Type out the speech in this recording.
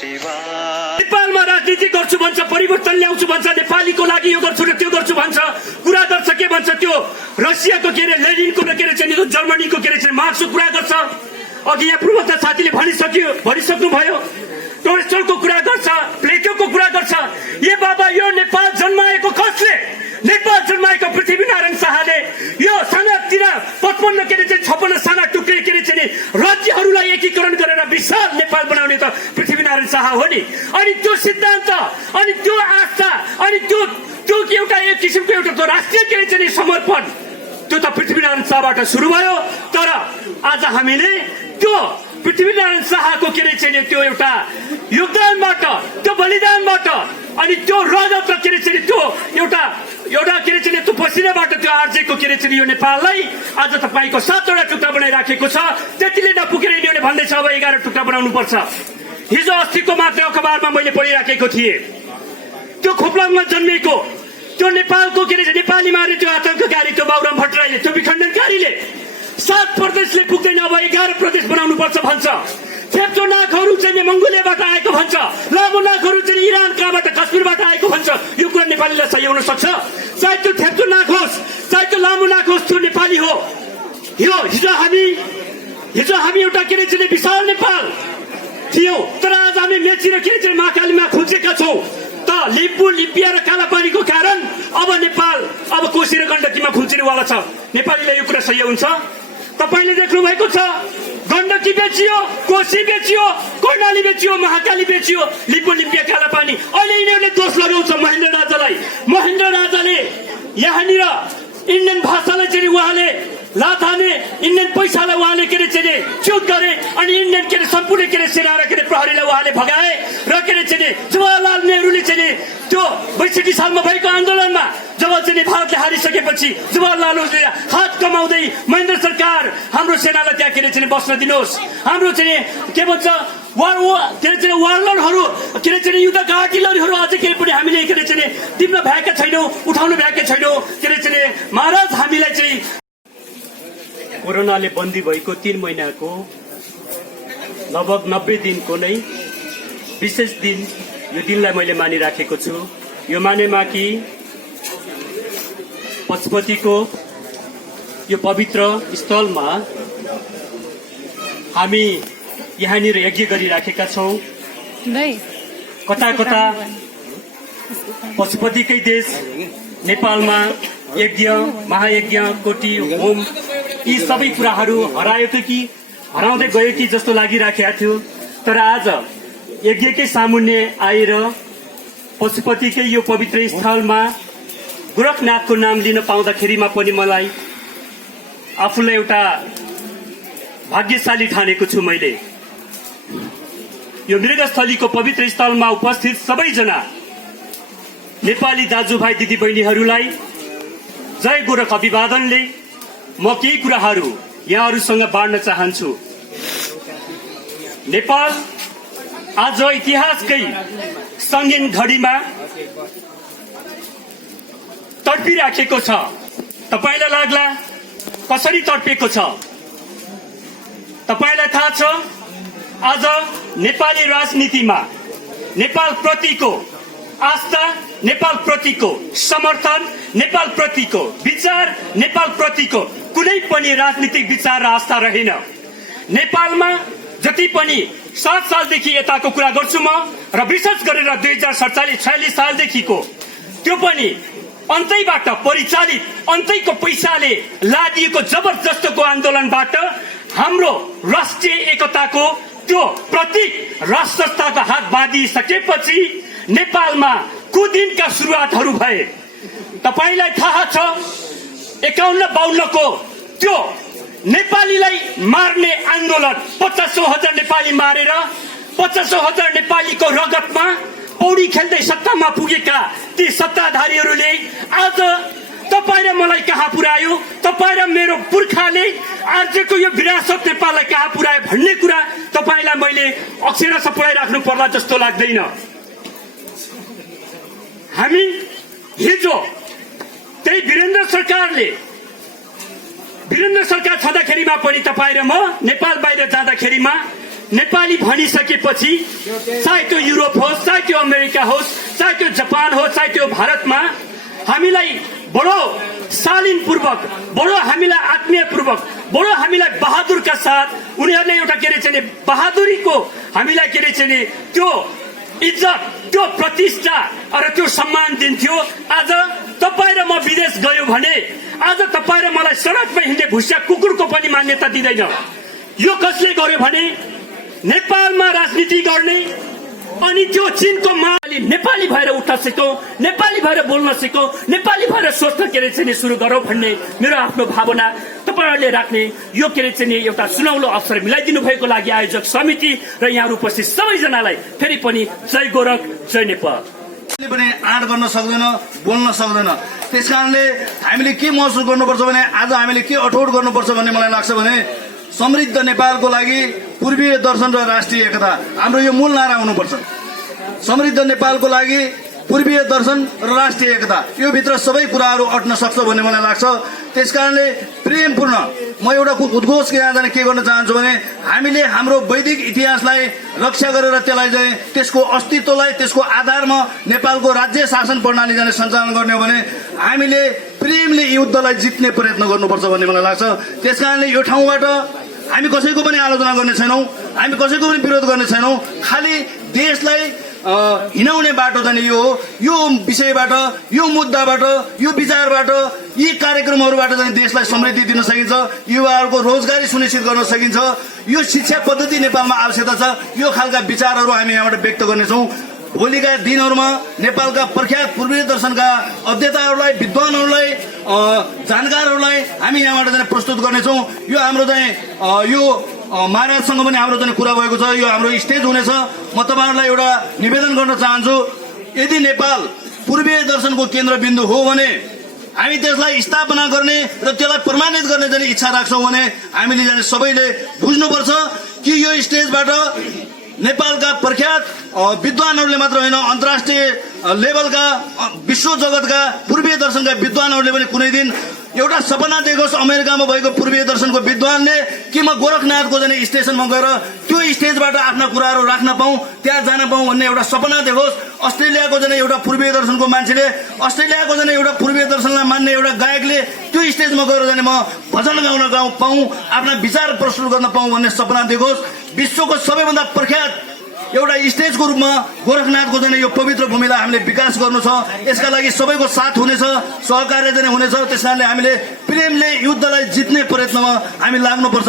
नेपालमा राजनीति गर्छु भन्छ, परिवर्तन ल्याउँछु भन्छ, नेपालीको लागि यो गर्छु र त्यो गर्छु भन्छ, कुरा गर्छ के भन्छ त्यो रसियाको के अरे लेनिनको के अरे चाहिँ जर्मनीको के अरे चाहिँ मार्क्सको कुरा गर्छ। अघि यहाँ पूर्वता साथीले भनिसक्नु भयो। टोल्स्टोयको कुरा गर्छ, प्लेटोको कुरा गर्छ। ए बाबा, यो नेपाल जन्माएको कसले? नेपाल जन्माएको पृथ्वीनारायण शाहले। यो सानातिना 55 के अरे चाहिँ 56 साना टुक्रे के अरे चाहिँ राज्यहरूलाई एकीकरण गरेर विशाल नेपाल बनाउने त पृथ्वीनारायण शाह हो नि। अनि त्यो सिद्धान्त, अनि त्यो आस्था, अनि त्यो एउटा एक किसिमको एउटा त्यो राष्ट्रिय के अरे चाहिँ समर्पण, त्यो त पृथ्वीनारायण शाहबाट सुरु भयो। तर आज हामीले त्यो पृथ्वीनारायण शाहको के अरे चाहिँ त्यो एउटा योगदानबाट, त्यो बलिदानबाट, अनि त्यो रजत के अरे चाहिँ त्यो एउटा के अरे चाहिँ त्यो पसिनाबाट त्यो आर्जेको के अरे चाहिँ यो नेपाललाई आज तपाईँको 7वटा टुक्रा बनाइराखेको छ। त्यतिले नपुगेर यिनीहरूले भन्दैछ अब 11 टुक्रा बनाउनु पर्छ। हिजो अस्तिको मात्र अखबारमा मैले पढिराखेको थिएँ, त्यो खोप्लाङमा जन्मेको त्यो नेपालको के अरे नेपाली मारे त्यो आतंककारी त्यो बाबुराम भट्टराईले, त्यो विखण्डनकारीले 7 प्रदेशले पुग्दैन अब 11 प्रदेश बनाउनु पर्छ भन्छ। थेप्चो नाकहरू चाहिँ मङ्गोलियाबाट आएको भन्छ, लामो नाकहरू चाहिँ इरान कहाँबाट कश्मीरबाट आएको भन्छ। यो कुरा नेपालीलाई सही हुन सक्छ? चाहे त्यो थेप्चो नाक होस्, चाहे त्यो लामो नाक होस्, त्यो नेपाली हो। हिजो हामी एउटा के अरे चाहिँ विशाल नेपाल थियो, तर आज हामी मेची र के अरे चाहिँ महाकालीमा खुल्चेका छौँ। त लिम्बू, लिम्पिया र कालापानीको कारण अब नेपाल अब कोशी र गण्डकीमा खुल्चिनेवाला छ। नेपालीलाई यो कुरा सही हुन्छ? तपाईँले देख्नु भएको छ, गण्डकी बेचियो, कोशी बेचियो, कर्णाली बेचियो, महाकाली बेचियो, लिम्बू, लिम्पिया, कालापानी। अहिले यिनीहरूले दोष लगाउँछ महेन्द्र राजालाई। महेन्द्र राजाले यहाँनिर इन्डियन भाषालाई चाहिँ उहाँले लाथाने, इन्डियन पैसालाई उहाँले के अरे चाहिँ च्युत गरे, अनि इन्डियन के अरे सम्पूर्ण के अरे सेना र के अरे प्रहरीलाई उहाँले भगाए। र के अरे चाहिँ जवाहरलाल नेहरूले चाहिँ त्यो 62 सालमा भएको आन्दोलनमा जब चाहिँ भारतले हारिसकेपछि जवाहरलालले हात कमाउँदै महेन्द्र सरकार हाम्रो सेनालाई त्यहाँ के अरे चाहिँ बस्न दिनुहोस्, हाम्रो चाहिँ के भन्छ के अरे चाहिँ वारलरहरू के अरे चाहिँ युद्धका आर्टिलरीहरू अझै केही पनि हामीले के अरे चाहिँ टिप्न भएका छैनौँ, उठाउनु भएका छैनौँ। के अरे चाहिँ महाराज हामीलाई चाहिँ कोरोनाले बन्दी भएको 3 महिनाको लगभग 90 दिनको नै विशेष दिन, यो दिनलाई मैले मानिराखेको छु। यो मानेमा कि पशुपतिको यो पवित्र स्थलमा हामी यहाँनिर यज्ञ गरिराखेका छौँ। कता कता पशुपतिकै देश नेपालमा यज्ञ, महायज्ञ, कोटी, होम, यी सबै कुराहरू हरायो कि हराउँदै गयो कि जस्तो लागिराखेको थियो। तर आज यज्ञकै सामुन्ने आएर पशुपतिकै यो पवित्र स्थलमा गोरखनाथको नाम लिन पाउँदाखेरिमा पनि मलाई आफूलाई एउटा भाग्यशाली ठानेको छु। मैले यो मृगस्थलीको पवित्र स्थलमा उपस्थित सबैजना नेपाली दाजुभाइ दिदीबहिनीहरूलाई जय गोरख अभिवादनले म केही कुराहरू यहाँहरूसँग बाँड्न चाहन्छु। नेपाल आज इतिहासकै सङ्गीन घडीमा तडपिराखेको छ। तपाईलाई लाग्ला कसरी तडपेको छ? तपाईलाई थाहा छ, आज नेपाली राजनीतिमा नेपाल प्रतिको आस्था, नेपाल प्रतिको समर्थन, नेपाल प्रतिको विचार, नेपाल प्रतिको कुनै पनि राजनीतिक विचार र आस्था रहेन। नेपालमा जति पनि 7 सालदेखि यताको कुरा गर्छु म, र विशेष गरेर 2047-46 सालदेखिको त्यो पनि अन्तैबाट परिचालित, अन्तैको पैसाले लादिएको जबरजस्तको आन्दोलनबाट हाम्रो राष्ट्रिय एकताको त्यो प्रतीक राष्ट्रताको हात बाँधिसकेपछि नेपालमा कुदिनका सुरुवातहरू भए। तपाईलाई थाहा छ, 51-52 को त्यो नेपालीलाई मार्ने आन्दोलन, 50,000 नेपाली मारेर 50,000 नेपालीको रगतमा पौडी खेल्दै सत्तामा पुगेका ती सत्ताधारीहरूले आज तपाईँ र मलाई कहाँ पुर्यायो, तपाईँ र मेरो पुर्खाले आजको यो विरासत नेपाललाई कहाँ पुर्यायो भन्ने कुरा तपाईलाई मैले अक्षरशः पढाइराख्नु पर्ला जस्तो लाग्दैन। हामी हिजो त्यही वीरेन्द्र सरकार छँदाखेरिमा पनि तपाईँ र म नेपाल बाहिर जाँदाखेरिमा नेपाली भनिसकेपछि चाहे त्यो युरोप होस्, चाहे त्यो अमेरिका होस्, चाहे त्यो जापान होस्, चाहे त्यो भारतमा हामीलाई बडो शालीनपूर्वक, बडो हामीलाई आत्मीयपूर्वक, बडो हामीलाई बहादुरका साथ उनीहरूले एउटा के अरे चाहिँ बहादुरीको हामीलाई के अरे चाहिँ त्यो इज्जत, त्यो प्रतिष्ठा र त्यो सम्मान दिन्थ्यो। आज तपाईँ र म विदेश गयो भने आज तपाईँ र मलाई सडकमा हिँड्ने भुस्या कुकुरको पनि मान्यता दिँदैन। यो कसले गर्यो भने नेपालमा राजनीति गर्ने अनि त्यो चीनको माली नेपाली भएर उठ्न सिकौं, नेपाली भएर बोल्न सिकौं, नेपाली भएर सोच्न के अरे चाहिँ सुरु गरौँ भन्ने मेरो आफ्नो भावना तपाईहरुले राख्ने यो के अरे चाहिँ एउटा सुनौलो अवसर मिलाइदिनु भएको लागि आयोजक समिति र यहाँ उपस्थित सबैजनालाई फेरि पनि जय गोरख, जय नेपाल। पनि आँट गर्न सक्दैन, बोल्न सक्दैन। त्यसकारणले हामीले के महसुस गर्नुपर्छ भने आज हामीले के अठोट गर्नुपर्छ भन्ने मलाई लाग्छ भने समृद्ध नेपालको लागि पूर्वीय दर्शन र राष्ट्रिय एकता हाम्रो यो मूल नारा हुनुपर्छ। समृद्ध नेपालको लागि पूर्वीय दर्शन र राष्ट्रिय एकता यो भित्र सबै कुराहरू अट्न सक्छ भन्ने मलाई लाग्छ। त्यसकारणले प्रेमपूर्ण म एउटा उद्घोष यहाँ के गर्न चाहन्छु भने हामीले हाम्रो वैदिक इतिहासलाई रक्षा गरेर त्यसलाई चाहिँ त्यसको अस्तित्वलाई त्यसको आधारमा नेपालको राज्य शासन प्रणाली जाने सञ्चालन गर्ने हो भने हामीले प्रेमले युद्धलाई जित्ने प्रयत्न गर्नुपर्छ भन्ने मलाई लाग्छ। त्यसकारणले यो ठाउँबाट हामी कसैको पनि आलोचना गर्ने छैनौं, हामी कसैको पनि विरोध गर्ने छैनौं। खालि देशलाई हिँडाउने बाटो चाहिँ यो विषयबाट, यो मुद्दाबाट, यो विचारबाट, यी कार्यक्रमहरूबाट चाहिँ देशलाई समृद्धि दिन सकिन्छ, युवाहरूको रोजगारी सुनिश्चित गर्न सकिन्छ। यो शिक्षा पद्धति नेपालमा आवश्यकता छ। यो खालका विचारहरू हामी यहाँबाट व्यक्त गर्नेछौँ। भोलिका दिनहरूमा नेपालका प्रख्यात पूर्वीय दर्शनका अध्येताहरूलाई, विद्वानहरूलाई, जानकारहरूलाई हामी यहाँबाट चाहिँ प्रस्तुत गर्नेछौँ। यो हाम्रो चाहिँ यो महाराजसँग पनि हाम्रो चाहिँ कुरा भएको छ। यो हाम्रो स्टेज हुनेछ। म तपाईहरुलाई एउटा निवेदन गर्न चाहन्छु, यदि नेपाल पूर्वीय दर्शनको केन्द्रबिन्दु हो भने हामी त्यसलाई स्थापना गर्ने र त्यसलाई प्रमाणित गर्ने चाहिँ इच्छा राख्छौं भने हामीले चाहिँ सबैले बुझ्नुपर्छ कि यो स्टेजबाट नेपालका प्रख्यात विद्वानहरूले मात्र होइन, अन्तर्राष्ट्रिय लेभलका विश्व जगतका पूर्वीय दर्शनका विद्वानहरूले पनि कुनै दिन एउटा सपना देखोस् अमेरिकामा भएको पूर्वीय दर्शनको विद्वानले कि म गोरखनाथको जाने स्टेशनमा गएर त्यो स्टेजबाट आफ्ना कुराहरू राख्न पाऊँ, त्यहाँ जान पाऊँ भन्ने एउटा सपना देखोस्। अस्ट्रेलियाको जाने एउटा पूर्वीय दर्शनको मान्छेले, अस्ट्रेलियाको जाने एउटा पूर्वीय दर्शनलाई मान्ने एउटा गायकले त्यो स्टेजमा गएर जाने म भजन गाउन पाऊँ, आफ्ना विचार प्रस्तुत गर्न पाऊँ भन्ने सपना देखोस्। विश्वको सबैभन्दा प्रख्यात एउटा स्टेजको रूपमा गोरखनाथको जाने यो पवित्र भूमिलाई हामीले विकास गर्नु छ। यसका लागि सबैको साथ हुनेछ, सहकार्य जाने हुनेछ। त्यसकारणले हामीले प्रेमले युद्धलाई जित्ने प्रयत्नमा हामी लाग्नुपर्छ।